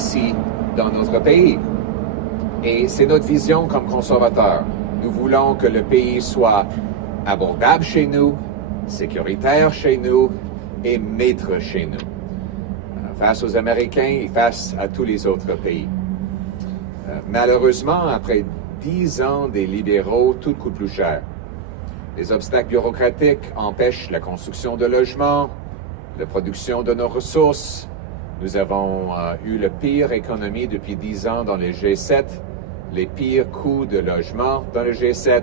ici dans notre pays. Et c'est notre vision comme conservateurs. Nous voulons que le pays soit abordable chez nous, sécuritaire chez nous et maître chez nous, face aux Américains et face à tous les autres pays. Malheureusement, après 10 ans des libéraux, tout coûte plus cher. Les obstacles bureaucratiques empêchent la construction de logements, la production de nos ressources. Nous avons eu la pire économie depuis 10 ans dans le G7, les pires coûts de logement dans le G7,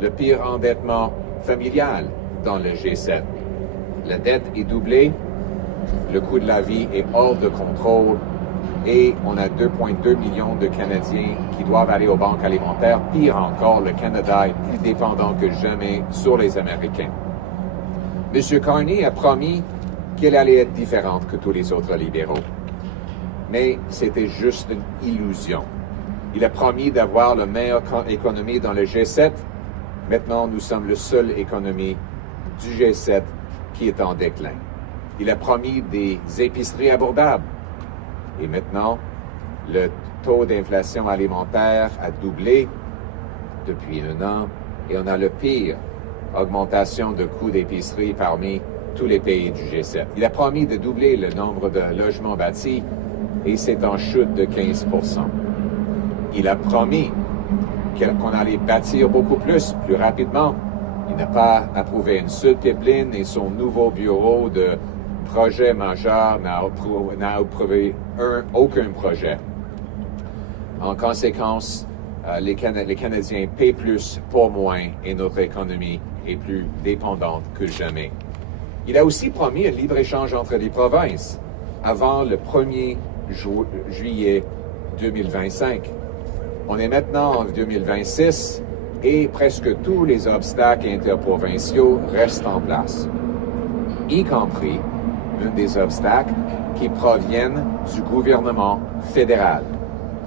le pire endettement familial dans le G7. La dette est doublée, le coût de la vie est hors de contrôle et on a 2,2 millions de Canadiens qui doivent aller aux banques alimentaires. Pire encore, le Canada est plus dépendant que jamais sur les Américains. M. Carney a promis qu'elle allait être différente que tous les autres libéraux. Mais c'était juste une illusion. Il a promis d'avoir la meilleure économie dans le G7. Maintenant, nous sommes la seule économie du G7 qui est en déclin. Il a promis des épiceries abordables. Et maintenant, le taux d'inflation alimentaire a doublé depuis 1 an et on a le pire augmentation de coûts d'épicerie parmi tous les pays du G7. Il a promis de doubler le nombre de logements bâtis et c'est en chute de 15%. Il a promis qu'on allait bâtir beaucoup plus rapidement. Il n'a pas approuvé une seule pipeline et son nouveau bureau de projet majeur n'a approuvé aucun projet. En conséquence, les Canadiens paient plus pour moins et notre économie est plus dépendante que jamais. Il a aussi promis un libre-échange entre les provinces avant le 1er juillet 2025. On est maintenant en 2026 et presque tous les obstacles interprovinciaux restent en place, y compris un des obstacles qui proviennent du gouvernement fédéral.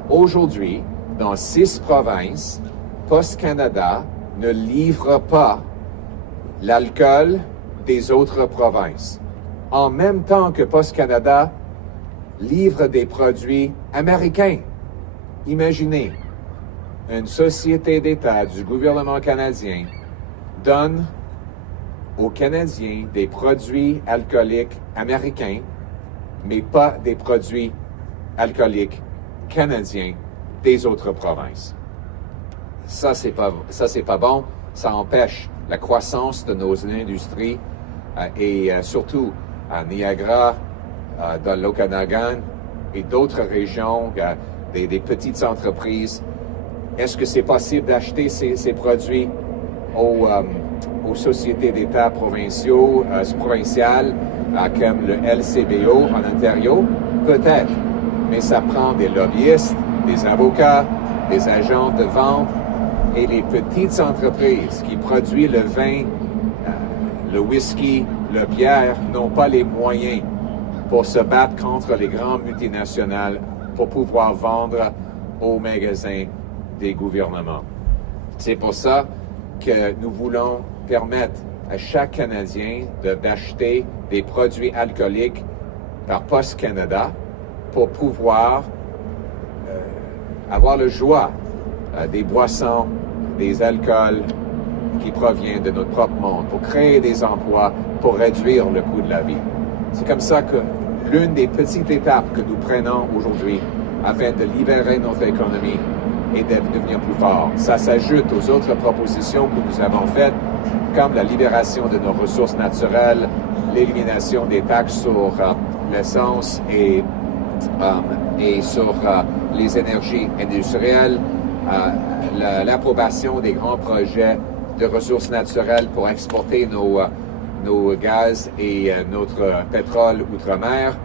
Aujourd'hui, dans 6 provinces, Post Canada ne livre pas l'alcool des autres provinces, en même temps que Post Canada livre des produits américains. Imaginez, une société d'État du gouvernement canadien donne aux Canadiens des produits alcooliques américains, mais pas des produits alcooliques canadiens des autres provinces. Ça, c'est pas bon. Ça empêche la croissance de nos industries et surtout à Niagara, dans l'Okanagan et d'autres régions, des petites entreprises. Est-ce que c'est possible d'acheter ces produits aux sociétés d'État provinciales comme le LCBO en Ontario? Peut-être, mais ça prend des lobbyistes, des avocats, des agents de vente et les petites entreprises qui produisent le vin, le whisky, la bière n'ont pas les moyens pour se battre contre les grandes multinationales pour pouvoir vendre aux magasins des gouvernements. C'est pour ça que nous voulons permettre à chaque Canadien d'acheter des produits alcooliques par Post Canada pour pouvoir avoir le joie des boissons, des alcools qui proviennent de notre propre monde, pour créer des emplois, pour réduire le coût de la vie. C'est comme ça que l'une des petites étapes que nous prenons aujourd'hui afin de libérer notre économie et de devenir plus fort. Ça s'ajoute aux autres propositions que nous avons faites, comme la libération de nos ressources naturelles, l'élimination des taxes sur l'essence et sur les énergies industrielles, l'approbation des grands projets de ressources naturelles pour exporter nos gaz et notre pétrole outre-mer,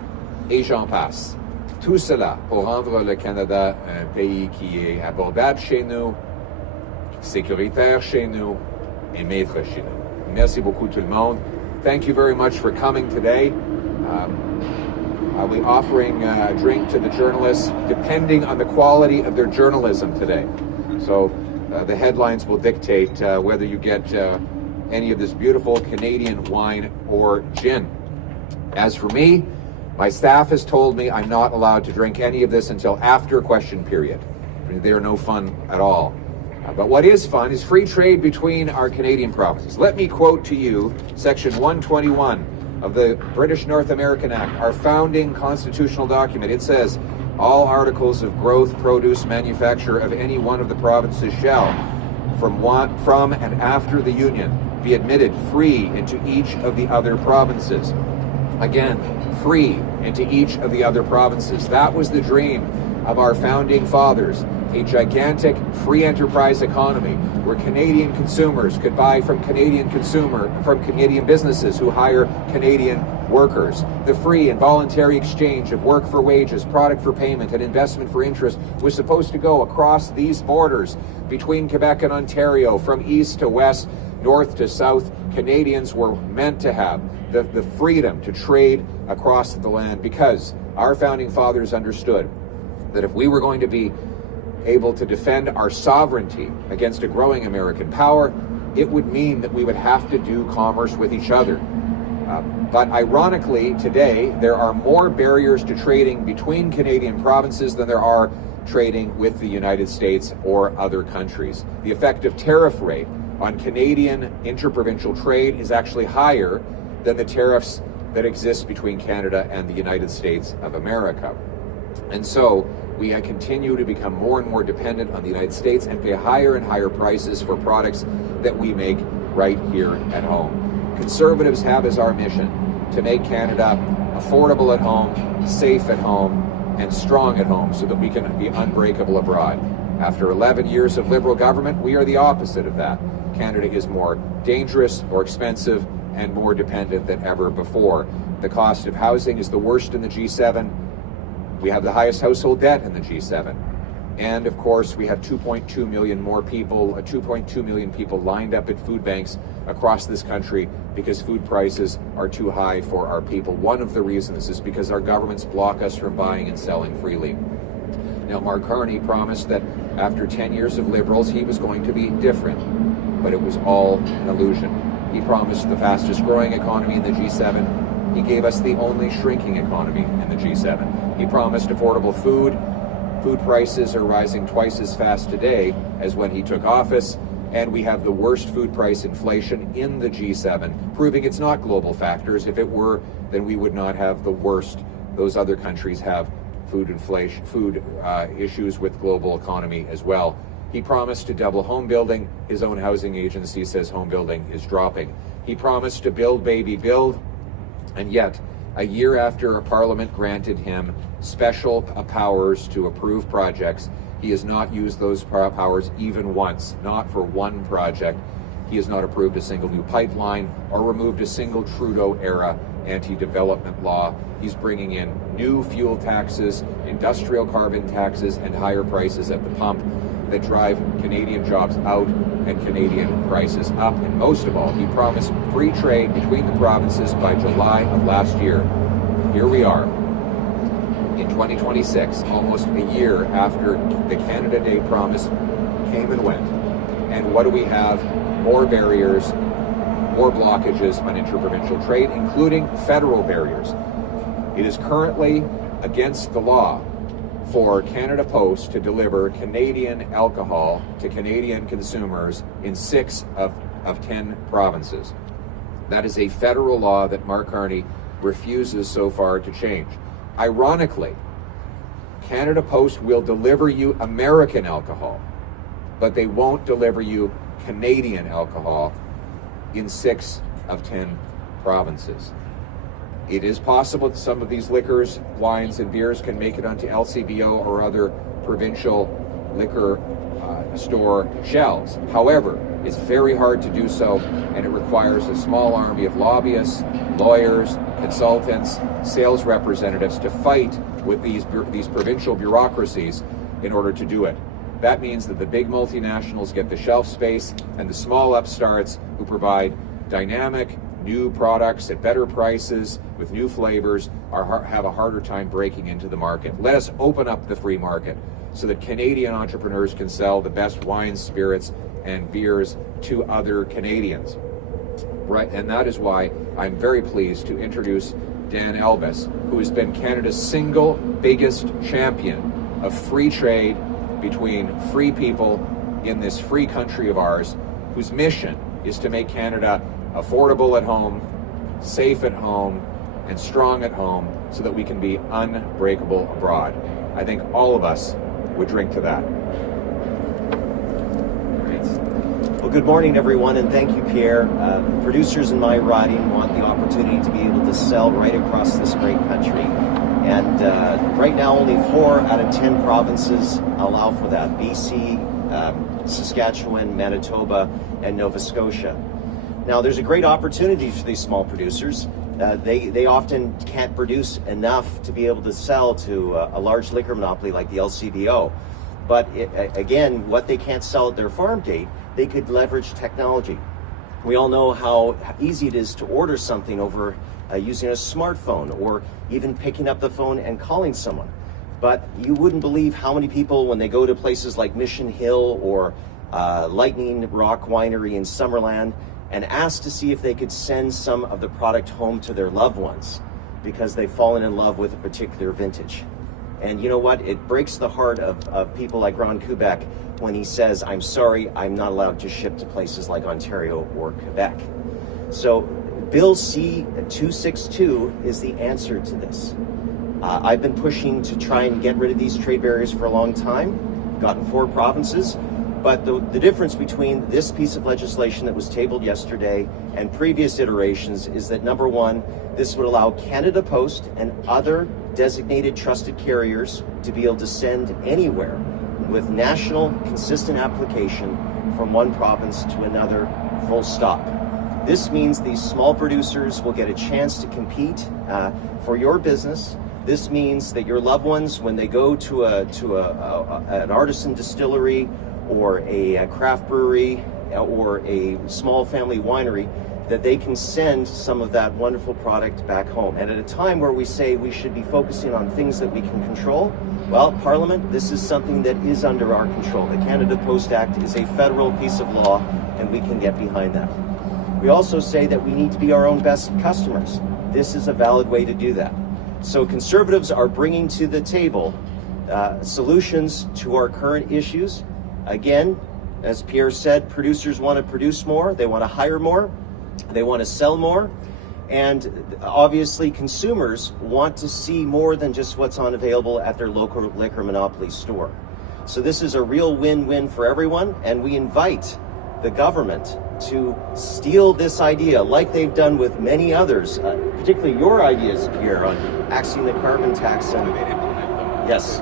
et j'en passe. Tout cela pour rendre le Canada un pays qui est abordable chez nous, sécuritaire chez nous et maître chez nous. Merci beaucoup tout le monde. Thank you very much for coming today. I'll be offering a drink to the journalists depending on the quality of their journalism today. So the headlines will dictate whether you get any of this beautiful Canadian wine or gin. As for me, My staff has told me I'm not allowed to drink any of this until after question period. They're no fun at all. But what is fun is free trade between our Canadian provinces. Let me quote to you Section 121 of the British North American Act, our founding constitutional document. It says, all articles of growth, produce, manufacture of any one of the provinces shall, from and after the Union, be admitted free into each of the other provinces. Again, free into each of the other provinces. That was the dream of our founding fathers, a gigantic free enterprise economy where Canadian consumers could buy from Canadian businesses who hire Canadian workers. The free and voluntary exchange of work for wages, product for payment, and investment for interest was supposed to go across these borders between Quebec and Ontario, from east to west, north to south. Canadians were meant to have the freedom to trade across the land, because our founding fathers understood that if we were going to be able to defend our sovereignty against a growing American power, it would mean that we would have to do commerce with each other. But ironically, today, there are more barriers to trading between Canadian provinces than there are trading with the United States or other countries. The effective tariff rate on Canadian interprovincial trade is actually higher than the tariffs that exist between Canada and the United States of America. And so we continue to become more and more dependent on the United States and pay higher and higher prices for products that we make right here at home. Conservatives have as our mission to make Canada affordable at home, safe at home, and strong at home, so that we can be unbreakable abroad. After 11 years of Liberal government, we are the opposite of that. Canada is more dangerous, more expensive, and more dependent than ever before. The cost of housing is the worst in the G7. We have the highest household debt in the G7. And of course, we have 2.2 million people lined up at food banks across this country because food prices are too high for our people. One of the reasons is because our governments block us from buying and selling freely. Now, Mark Carney promised that after 10 years of Liberals, he was going to be different, but it was all an illusion. He promised the fastest growing economy in the G7. He gave us the only shrinking economy in the G7. He promised affordable food. Food prices are rising twice as fast today as when he took office, and we have the worst food price inflation in the G7, proving it's not global factors. If it were, then we would not have the worst. Those other countries have food inflation, issues with global economy as well. He promised to double home building. His own housing agency says home building is dropping. He promised to build, baby, build. And yet, a year after a parliament granted him special powers to approve projects, he has not used those powers even once, not for one project. He has not approved a single new pipeline or removed a single Trudeau-era anti-development law. He's bringing in new fuel taxes, industrial carbon taxes, and higher prices at the pump that drive Canadian jobs out and Canadian prices up. And most of all, he promised free trade between the provinces by July of last year. Here we are in 2026, almost a year after the Canada Day promise came and went. And what do we have? More barriers, more blockages on interprovincial trade, including federal barriers. It is currently against the law for Canada Post to deliver Canadian alcohol to Canadian consumers in 6 of 10 provinces. That is a federal law that Mark Carney refuses so far to change. Ironically, Canada Post will deliver you American alcohol, but they won't deliver you Canadian alcohol in 6 of 10 provinces. It is possible that some of these liquors, wines, and beers can make it onto LCBO or other provincial liquor store shelves. However, it's very hard to do so, and it requires a small army of lobbyists, lawyers, consultants, sales representatives to fight with these provincial bureaucracies in order to do it. That means that the big multinationals get the shelf space, and the small upstarts who provide dynamic, new products at better prices with new flavors have a harder time breaking into the market. Let us open up the free market so that Canadian entrepreneurs can sell the best wines, spirits, and beers to other Canadians. Right, and that is why I'm very pleased to introduce Dan Elbis, who has been Canada's single biggest champion of free trade between free people in this free country of ours, whose mission is to make Canada affordable at home, safe at home, and strong at home so that we can be unbreakable abroad. I think all of us would drink to that. Well, good morning, everyone, and thank you, Pierre. Producers in my riding want the opportunity to be able to sell right across this great country. And right now, only 4 out of 10 provinces allow for that. BC, Saskatchewan, Manitoba, and Nova Scotia. Now, there's a great opportunity for these small producers. They often can't produce enough to be able to sell to a large liquor monopoly like the LCBO. But again, what they can't sell at their farm gate, they could leverage technology. We all know how easy it is to order something over using a smartphone or even picking up the phone and calling someone. But you wouldn't believe how many people, when they go to places like Mission Hill or Lightning Rock Winery in Summerland, and ask to see if they could send some of the product home to their loved ones because they've fallen in love with a particular vintage. And you know what? It breaks the heart of people like Ron Kubek when he says, I'm sorry, I'm not allowed to ship to places like Ontario or Quebec. So Bill C-262 is the answer to this. I've been pushing to try and get rid of these trade barriers for a long time, gotten 4 provinces, but the difference between this piece of legislation that was tabled yesterday and previous iterations is that, number one, this would allow Canada Post and other designated trusted carriers to be able to send anywhere with national consistent application from one province to another, full stop. This means these small producers will get a chance to compete for your business. This means that your loved ones, when they go to an artisan distillery or a craft brewery or a small family winery, that they can send some of that wonderful product back home. And at a time where we say we should be focusing on things that we can control, well, Parliament, this is something that is under our control. The Canada Post Act is a federal piece of law, and we can get behind that. We also say that we need to be our own best customers. This is a valid way to do that. So Conservatives are bringing to the table solutions to our current issues. Again, as Pierre said, producers want to produce more, they want to hire more, they want to sell more, and obviously consumers want to see more than just what's on available at their local liquor monopoly store. So this is a real win-win for everyone, and we invite the government to steal this idea like they've done with many others, particularly your ideas, Pierre, on axing the carbon tax. And yes.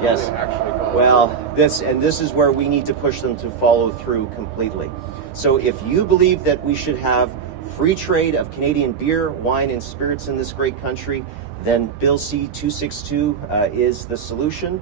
Well, this is where we need to push them to follow through completely. So if you believe that we should have free trade of Canadian beer, wine, and spirits in this great country, then Bill C-262 is the solution.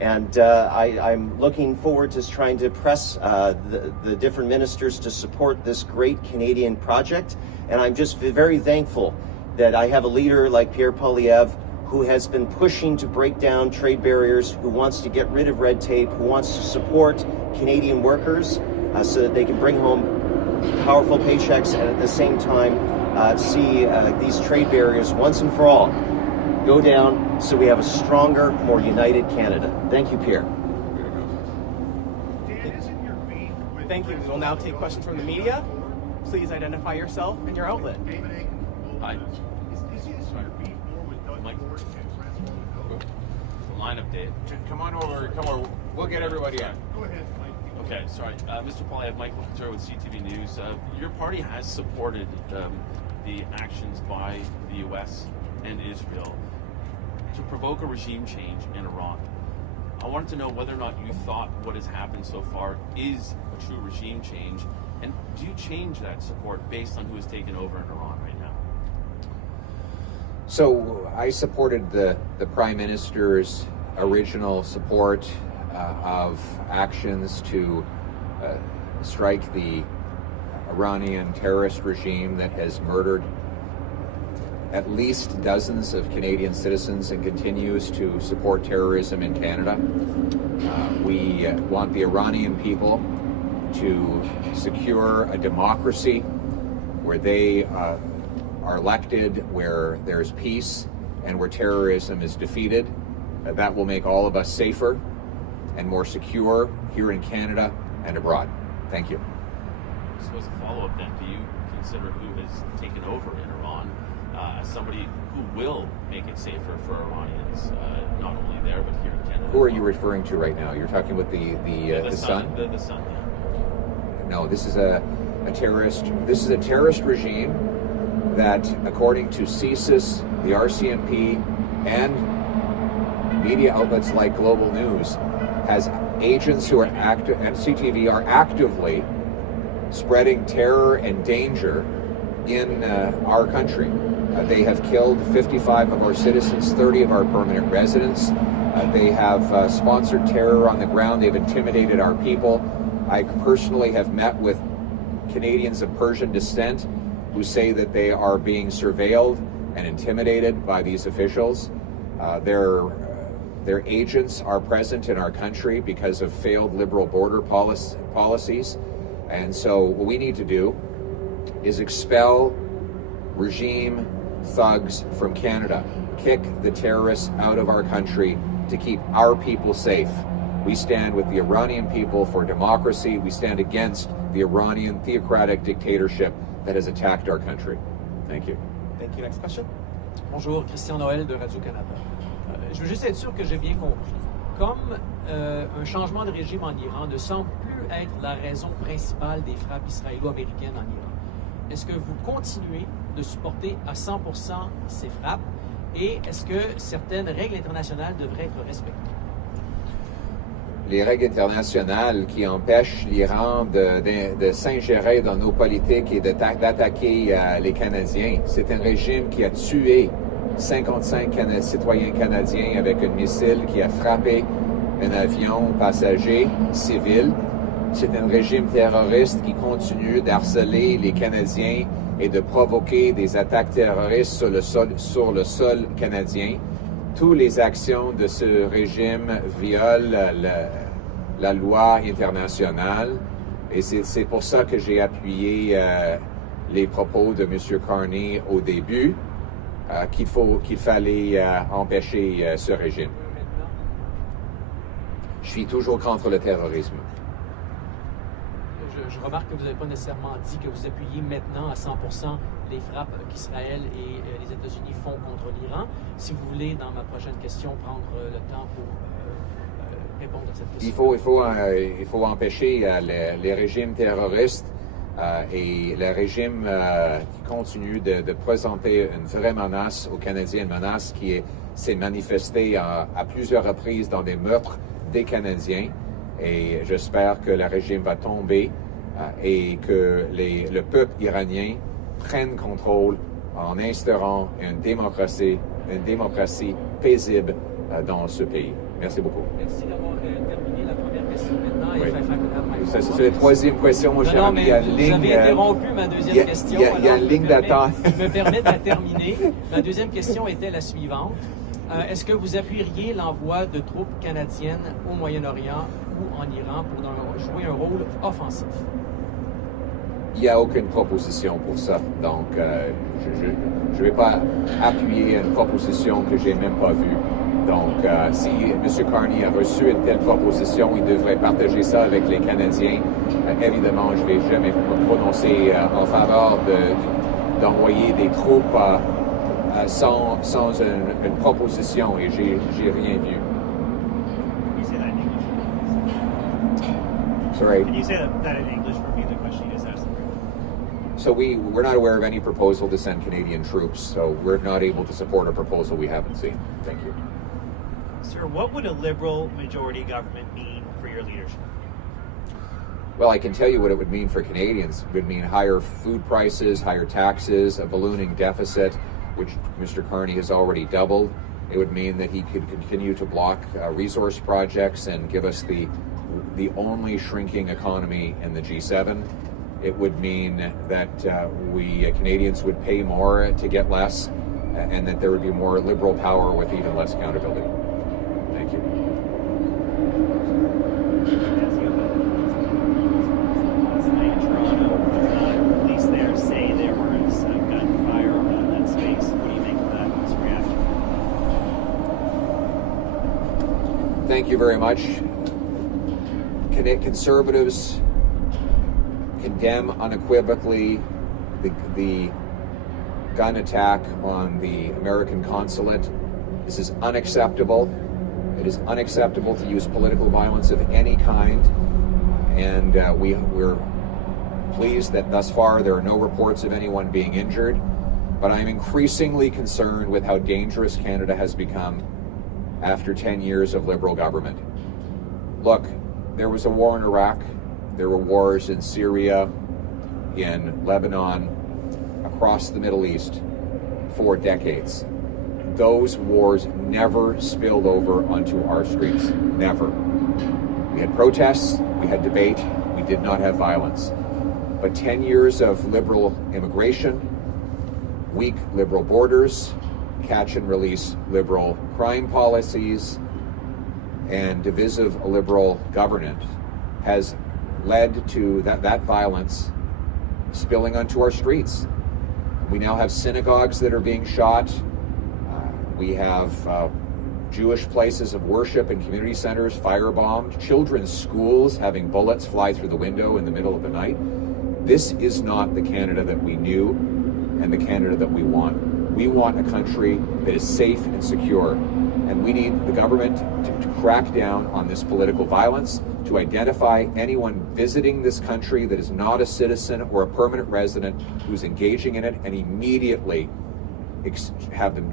And I'm looking forward to trying to press the different ministers to support this great Canadian project. And I'm just very thankful that I have a leader like Pierre Poilievre, who has been pushing to break down trade barriers, who wants to get rid of red tape, who wants to support Canadian workers so that they can bring home powerful paychecks and at the same time see these trade barriers once and for all go down so we have a stronger, more united Canada. Thank you, Pierre. Thank you. We will now take questions from the media. Please identify yourself and your outlet. Hi. Line update. Come on over. We'll get everybody in. Go ahead, Mike. Okay, sorry. Mr. Paul, I have Michael Couture with CTV News. Your party has supported the actions by the U.S. and Israel to provoke a regime change in Iran. I wanted to know whether or not you thought what has happened so far is a true regime change, and do you change that support based on who has taken over in Iran right now? So I supported the Prime Minister's original support of actions to strike the Iranian terrorist regime that has murdered at least dozens of Canadian citizens and continues to support terrorism in Canada. We want the Iranian people to secure a democracy where they are elected, where there's peace and where terrorism is defeated. That will make all of us safer and more secure here in Canada and abroad. Thank you. So as a follow-up then, do you consider who has taken over in Iran as somebody who will make it safer for Iranians, not only there but here in Canada? Who are you referring to right now? You're talking about the Sun? The Sun, yeah. No, this is a terrorist. This is a terrorist regime that, according to CSIS, the RCMP, and media outlets like Global News, has agents who are active, and CTV are actively spreading terror and danger in our country. They have killed 55 of our citizens, 30 of our permanent residents. They have sponsored terror on the ground. They've intimidated our people. I personally have met with Canadians of Persian descent who say that they are being surveilled and intimidated by these officials. Their agents are present in our country because of failed liberal border policies. And so what we need to do is expel regime thugs from Canada, kick the terrorists out of our country to keep our people safe. We stand with the Iranian people for democracy. We stand against the Iranian theocratic dictatorship that has attacked our country. Thank you. Thank you. Next question. Bonjour, Christian Noël de Radio-Canada. Je veux juste être sûr que j'ai bien compris. Comme un changement de régime en Iran ne semble plus être la raison principale des frappes israélo-américaines en Iran, est-ce que vous continuez de supporter à 100% ces frappes et est-ce que certaines règles internationales devraient être respectées? Les règles internationales qui empêchent l'Iran de s'ingérer dans nos politiques et d'attaquer les Canadiens. C'est un régime qui a tué 55 citoyens canadiens avec un missile, qui a frappé un avion passager civil. C'est un régime terroriste qui continue d'harceler les Canadiens et de provoquer des attaques terroristes sur le sol canadien. Toutes les actions de ce régime violent la loi internationale et c'est pour ça que j'ai appuyé les propos de M. Carney au début, qu'il fallait empêcher ce régime. Je suis toujours contre le terrorisme. Je remarque que vous n'avez pas nécessairement dit que vous appuyez maintenant à 100% les frappes qu'Israël et les États-Unis font contre l'Iran. Si vous voulez, dans ma prochaine question, prendre le temps pour répondre à cette question. Il faut empêcher les régimes terroristes et le régime qui continue de présenter une vraie menace aux Canadiens, une menace qui s'est manifestée à plusieurs reprises dans des meurtres des Canadiens. Et j'espère que le régime va tomber et que le peuple iranien prenne contrôle en instaurant une démocratie paisible dans ce pays. Merci beaucoup. Merci d'avoir terminé la première question maintenant. Oui. C'est la troisième question. Non, mais vous avez interrompu ma deuxième question. Il y a une ligne d'attente. Je me permets de la terminer. Ma deuxième question était la suivante. Est-ce que vous appuieriez l'envoi de troupes canadiennes au Moyen-Orient ou en Iran pour jouer un rôle offensif? Il n'y a aucune proposition pour ça. Donc, je ne vais pas appuyer une proposition que je n'ai même pas vue. Donc, si M. Carney a reçu une telle proposition, il devrait partager ça avec les Canadiens. Évidemment, je ne vais jamais me prononcer en faveur d'envoyer des troupes sans une proposition, et j'ai rien vu. Can you say that in English? Sorry. Can you say that in English for me, the question you just asked? So we're not aware of any proposal to send Canadian troops, so we're not able to support a proposal we haven't seen. Thank you. Sir, what would a Liberal majority government mean for your leadership? Well, I can tell you what it would mean for Canadians. It would mean higher food prices, higher taxes, a ballooning deficit, which Mr. Carney has already doubled. It would mean that he could continue to block resource projects and give us the only shrinking economy in the G7. It would mean that we Canadians would pay more to get less, and that there would be more Liberal power with even less accountability. Thank you. Last night in Toronto, police there say there was gunfire around that space. What do you make of that? What's your reaction? thank you very much. Conservatives condemn unequivocally the gun attack on the American consulate. This is unacceptable. It is unacceptable to use political violence of any kind, and we're pleased that thus far there are no reports of anyone being injured, but I'm increasingly concerned with how dangerous Canada has become after 10 years of Liberal government. Look, there was a war in Iraq, there were wars in Syria, in Lebanon, across the Middle East for decades. Those wars never spilled over onto our streets, never. We had protests, we had debate, we did not have violence. But 10 years of Liberal immigration, weak Liberal borders, catch and release Liberal crime policies, and divisive Liberal governance has led to that violence spilling onto our streets. We now have synagogues that are being shot. We have Jewish places of worship and community centers firebombed, children's schools having bullets fly through the window in the middle of the night. This is not the Canada that we knew and the Canada that we want. We want a country that is safe and secure, and we need the government to crack down on this political violence, to identify anyone visiting this country that is not a citizen or a permanent resident who's engaging in it, and immediately have them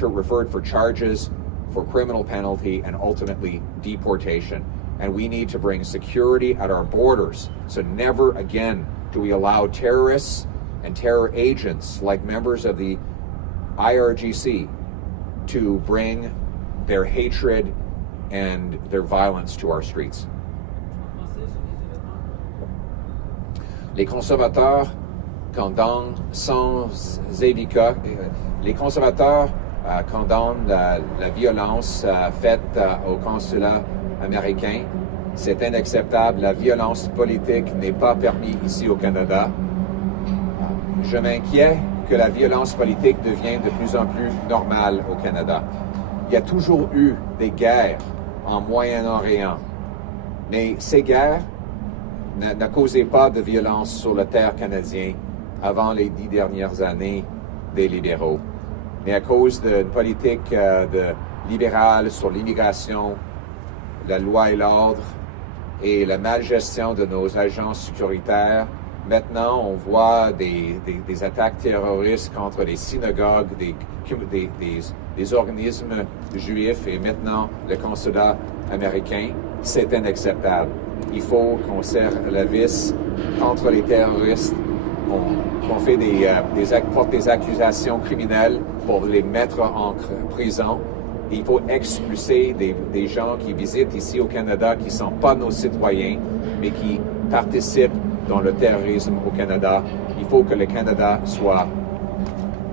referred for charges, for criminal penalty, and ultimately deportation. And we need to bring security at our borders, so never again do we allow terrorists and terror agents like members of the IRGC to bring their hatred and their violence to our streets. Les conservateurs condamnent sans équivoque, les conservateurs condamnent la violence faite au consulat américain. C'est inacceptable. La violence politique n'est pas permise ici au Canada. Je m'inquiète que la violence politique devienne de plus en plus normale au Canada. Il y a toujours eu des guerres en Moyen-Orient, mais ces guerres ne causaient pas de violence sur le terre canadien avant les 10 dernières années des libéraux. Mais à cause d'une politique libérale sur l'immigration, la loi et l'ordre et la malgestion de nos agents sécuritaires, maintenant on voit des attaques terroristes contre les synagogues, des organismes juifs et maintenant le consulat américain. C'est inacceptable. Il faut qu'on serre la vis contre les terroristes, qu'on fait porte des accusations criminelles pour les mettre en prison. Et il faut expulser des gens qui visitent ici au Canada, qui ne sont pas nos citoyens, mais qui participent dans le terrorisme au Canada. Il faut que le Canada soit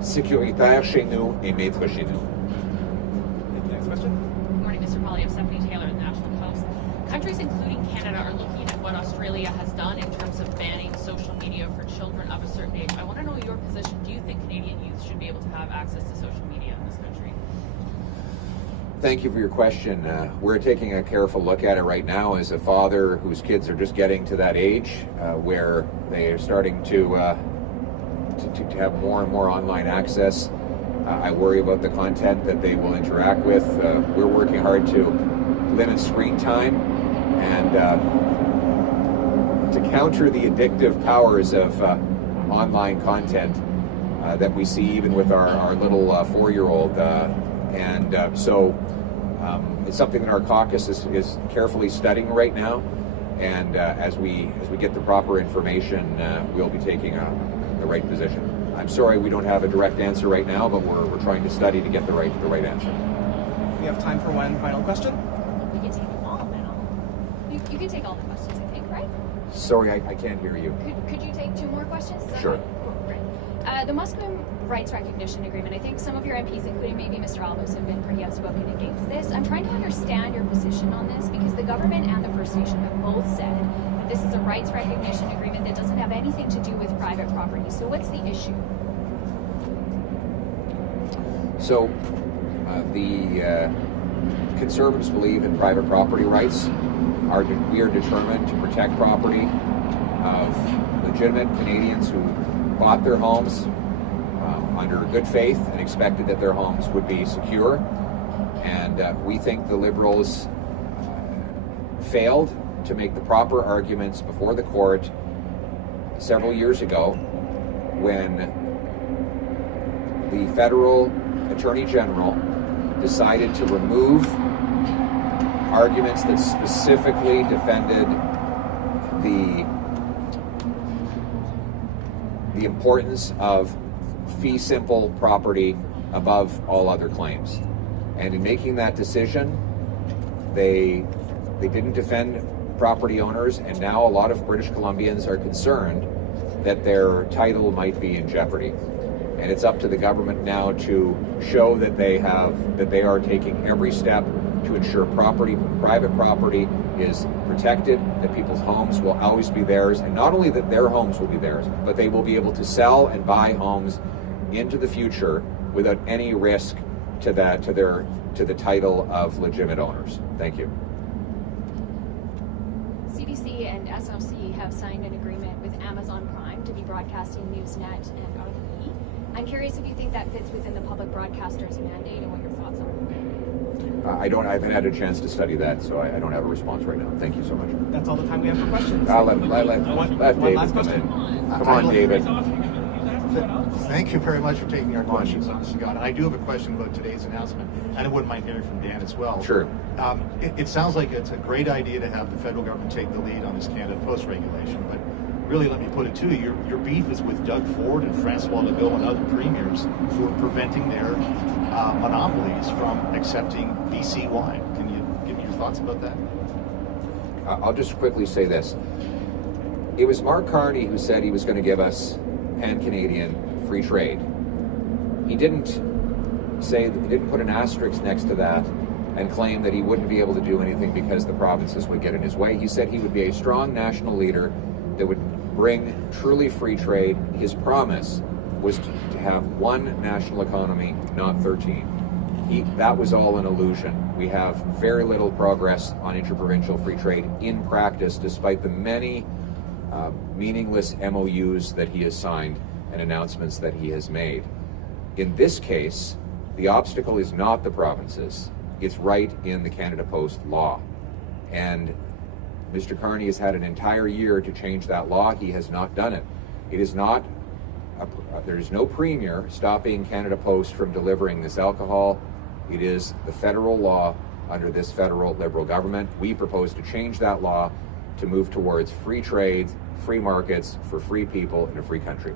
sécuritaire chez nous et maître chez nous. Next question. Good morning, Mr. Poilievre. Stephanie Taylor, the National Post. Countries, including Canada, are looking at what Australia has done in terms of banning social media for children of a certain age. I want to know your position. Do you think Canadian youth should be able to have access to social media in this country? Thank you for your question. We're taking a careful look at it right now as a father whose kids are just getting to that age where they are starting to have more and more online access. I worry about the content that they will interact with. We're working hard to limit screen time and to counter the addictive powers of online content that we see even with our little 4-year-old. So it's something that our caucus is carefully studying right now, and as we get the proper information, we'll be taking the right position. I'm sorry we don't have a direct answer right now, but we're trying to study to get the right answer. We have time for one final question. We can take them all now. You can take all the questions, I think, right? Sorry, I can't hear you. Could you take 2 more questions? Sure. Cool, great. The Musqueam Rights Recognition Agreement, I think some of your MPs, including maybe Mr. Almos, have been pretty outspoken against this. I'm trying to understand your position on this because the government and the First Nation have both said that this is a rights recognition agreement that doesn't have anything to do with private property. So what's the issue? So Conservatives believe in private property rights. We are determined to protect property of legitimate Canadians who bought their homes under good faith and expected that their homes would be secure. And we think the Liberals failed to make the proper arguments before the court several years ago when the federal Attorney General decided to remove arguments that specifically defended the importance of fee simple property above all other claims. And in making that decision, they didn't defend property owners, and now a lot of British Columbians are concerned that their title might be in jeopardy. And it's up to the government now to show that they are taking every step to ensure private property is protected, that people's homes will always be theirs, and not only that their homes will be theirs, but they will be able to sell and buy homes into the future without any risk to the title of legitimate owners. Thank you. CBC and SLC have signed an agreement with Amazon Prime to be broadcasting Newsnet and RTE. I'm curious if you think that fits within the public broadcaster's mandate and what your thoughts are. I haven't had a chance to study that, so I don't have a response right now. Thank you so much. That's all the time we have for questions. Let David last come question. in. Come on, David. Thank you very much for taking our questions on Scott. And I do have a question about today's announcement, and I wouldn't mind hearing from Dan as well. Sure. It sounds like it's a great idea to have the federal government take the lead on this Canada Post regulation, but really, let me put it to you, your beef is with Doug Ford and Francois Legault and other premiers who are preventing their monopolies from accepting BC wine. Can you give me your thoughts about that? I'll just quickly say this. It was Mark Carney who said he was going to give us pan-Canadian free trade. He didn't put an asterisk next to that and claim that he wouldn't be able to do anything because the provinces would get in his way. He said he would be a strong national leader that would bring truly free trade. His promise was to have one national economy, not 13. That was all an illusion. We have very little progress on interprovincial free trade in practice, despite the many meaningless MOUs that he has signed and announcements that he has made. In this case, the obstacle is not the provinces. It's right in the Canada Post law. And Mr. Carney has had an entire year to change that law. He has not done it. It is not, there is no premier stopping Canada Post from delivering this alcohol. It is the federal law under this federal Liberal government. We propose to change that law to move towards free trade, free markets for free people in a free country.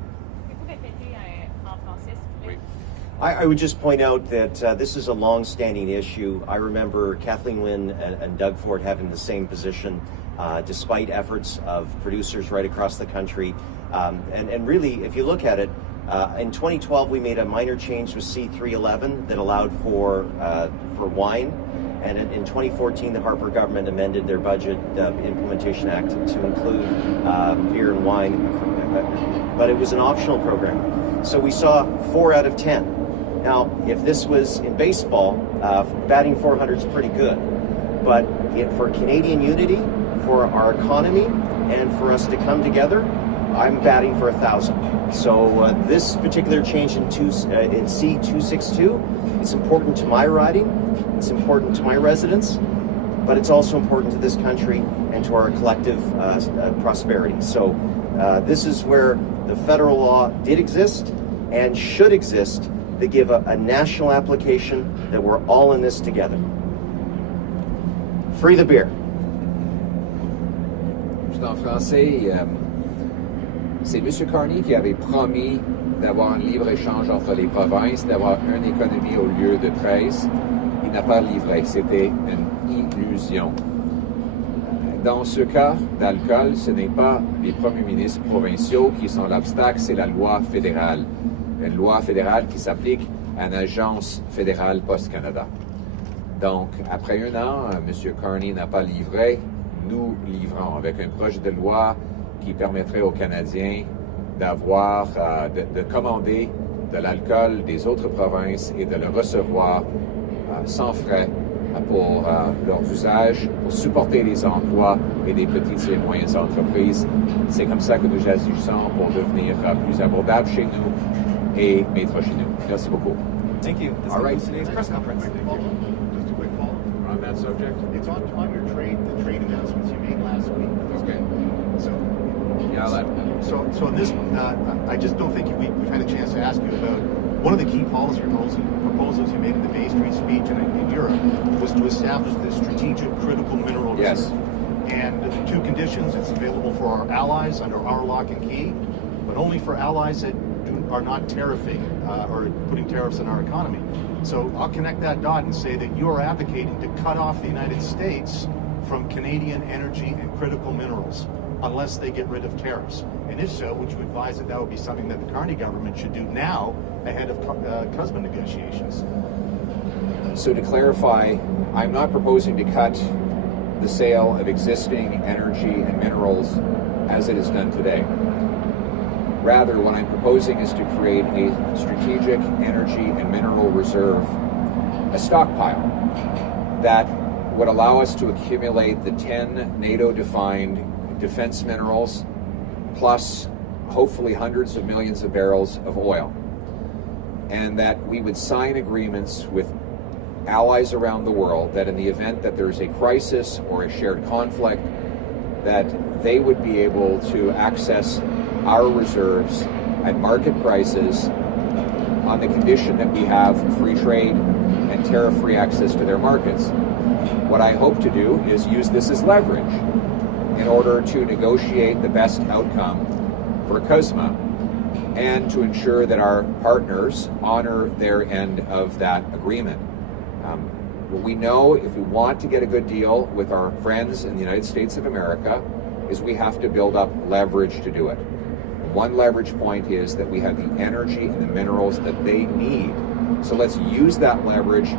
I would just point out that this is a long-standing issue. I remember Kathleen Wynne and Doug Ford having the same position, despite efforts of producers right across the country. And really, if you look at it, in 2012 we made a minor change with C311 that allowed for wine. And in 2014, the Harper government amended their budget implementation act to include beer and wine, but it was an optional program. So we saw 4 out of 10. Now, if this was in baseball, batting 400 is pretty good. But for Canadian unity, for our economy, and for us to come together, I'm batting for 1,000. So this particular change in C262, it's important to my riding, it's important to my residents, but it's also important to this country and to our collective prosperity. So this is where the federal law did exist and should exist to give a national application that we're all in this together. Free the beer. Juste en français, c'est M. Carney qui avait promis d'avoir un libre-échange entre les provinces, d'avoir une économie au lieu de 13. Il n'a pas livré, c'était une illusion. Dans ce cas d'alcool, ce n'est pas les premiers ministres provinciaux qui sont l'obstacle, c'est la loi fédérale. Une loi fédérale qui s'applique à une agence fédérale Post-Canada. Donc, après 1 an, M. Carney n'a pas livré, nous livrons avec un projet de loi qui permettrait aux Canadiens d'avoir, de commander de l'alcool des autres provinces et de le recevoir sans frais pour leurs usages, pour supporter les emplois et des petites et moyennes entreprises. C'est comme ça que nous agissons pour devenir plus abordables chez nous et maîtres chez nous. Merci beaucoup. Thank you. This concludes today's press conference. Just a quick follow-up On that subject? It's on your the trade announcements you made last week. Okay. So, Yeah, so in this one, I just don't think we've had a chance to ask you about one of the key policy proposals you made in the Bay Street speech in Europe was to establish the strategic critical mineral reserve. Yes. And the two conditions, it's available for our allies under our lock and key, but only for allies that are not tariffing or putting tariffs on our economy. So I'll connect that dot and say that you are advocating to cut off the United States from Canadian energy and critical minerals unless they get rid of tariffs. And if so, would you advise that would be something that the Carney government should do now ahead of CUSMA negotiations? So to clarify, I'm not proposing to cut the sale of existing energy and minerals as it is done today. Rather, what I'm proposing is to create a strategic energy and mineral reserve, a stockpile that would allow us to accumulate the 10 NATO-defined defense minerals, plus hopefully hundreds of millions of barrels of oil. And that we would sign agreements with allies around the world that in the event that there's a crisis or a shared conflict, that they would be able to access our reserves at market prices on the condition that we have free trade and tariff-free access to their markets. What I hope to do is use this as leverage in order to negotiate the best outcome for CUSMA and to ensure that our partners honor their end of that agreement. What we know, if we want to get a good deal with our friends in the United States of America, is we have to build up leverage to do it. One leverage point is that we have the energy and the minerals that they need. So let's use that leverage.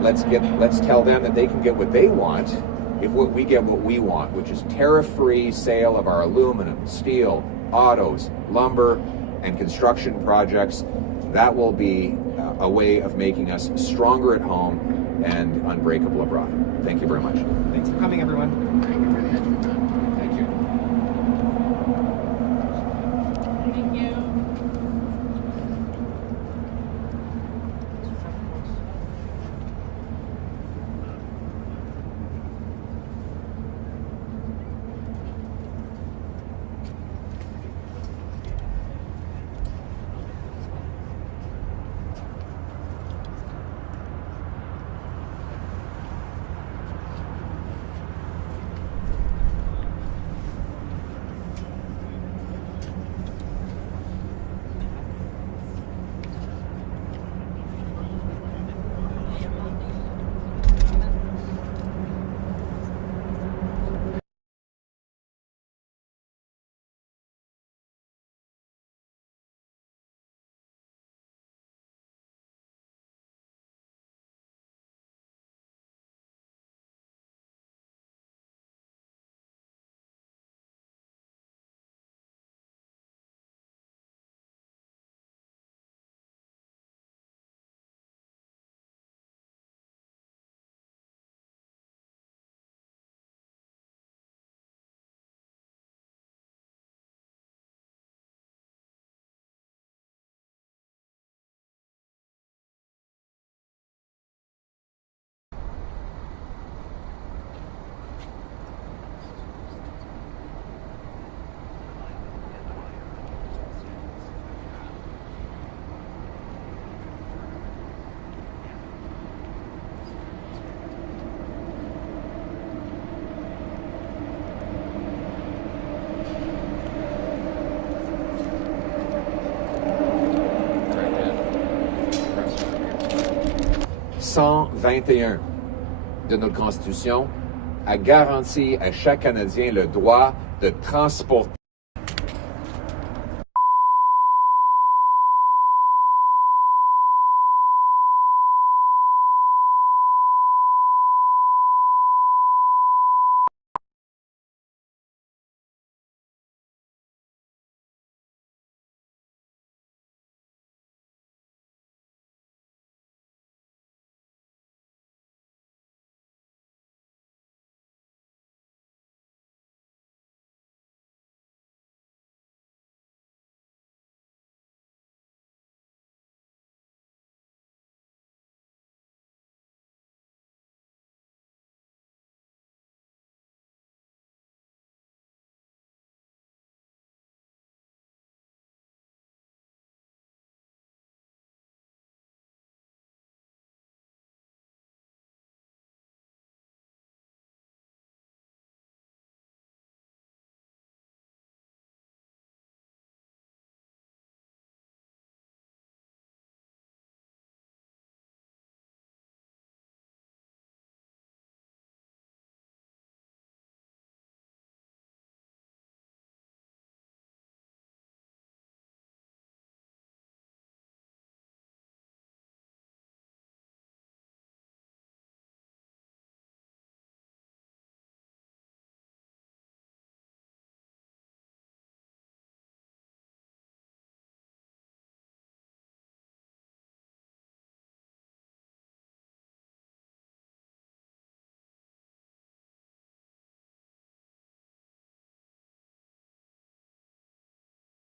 Let's tell them that they can get what they want if we get what we want, which is tariff-free sale of our aluminum, steel, autos, lumber, and construction projects. That will be a way of making us stronger at home and unbreakable abroad. Thank you very much. Thanks for coming, everyone. Thank you for the answer. Thank you. Thank you. (121) de notre Constitution a garanti à chaque Canadien le droit de transporter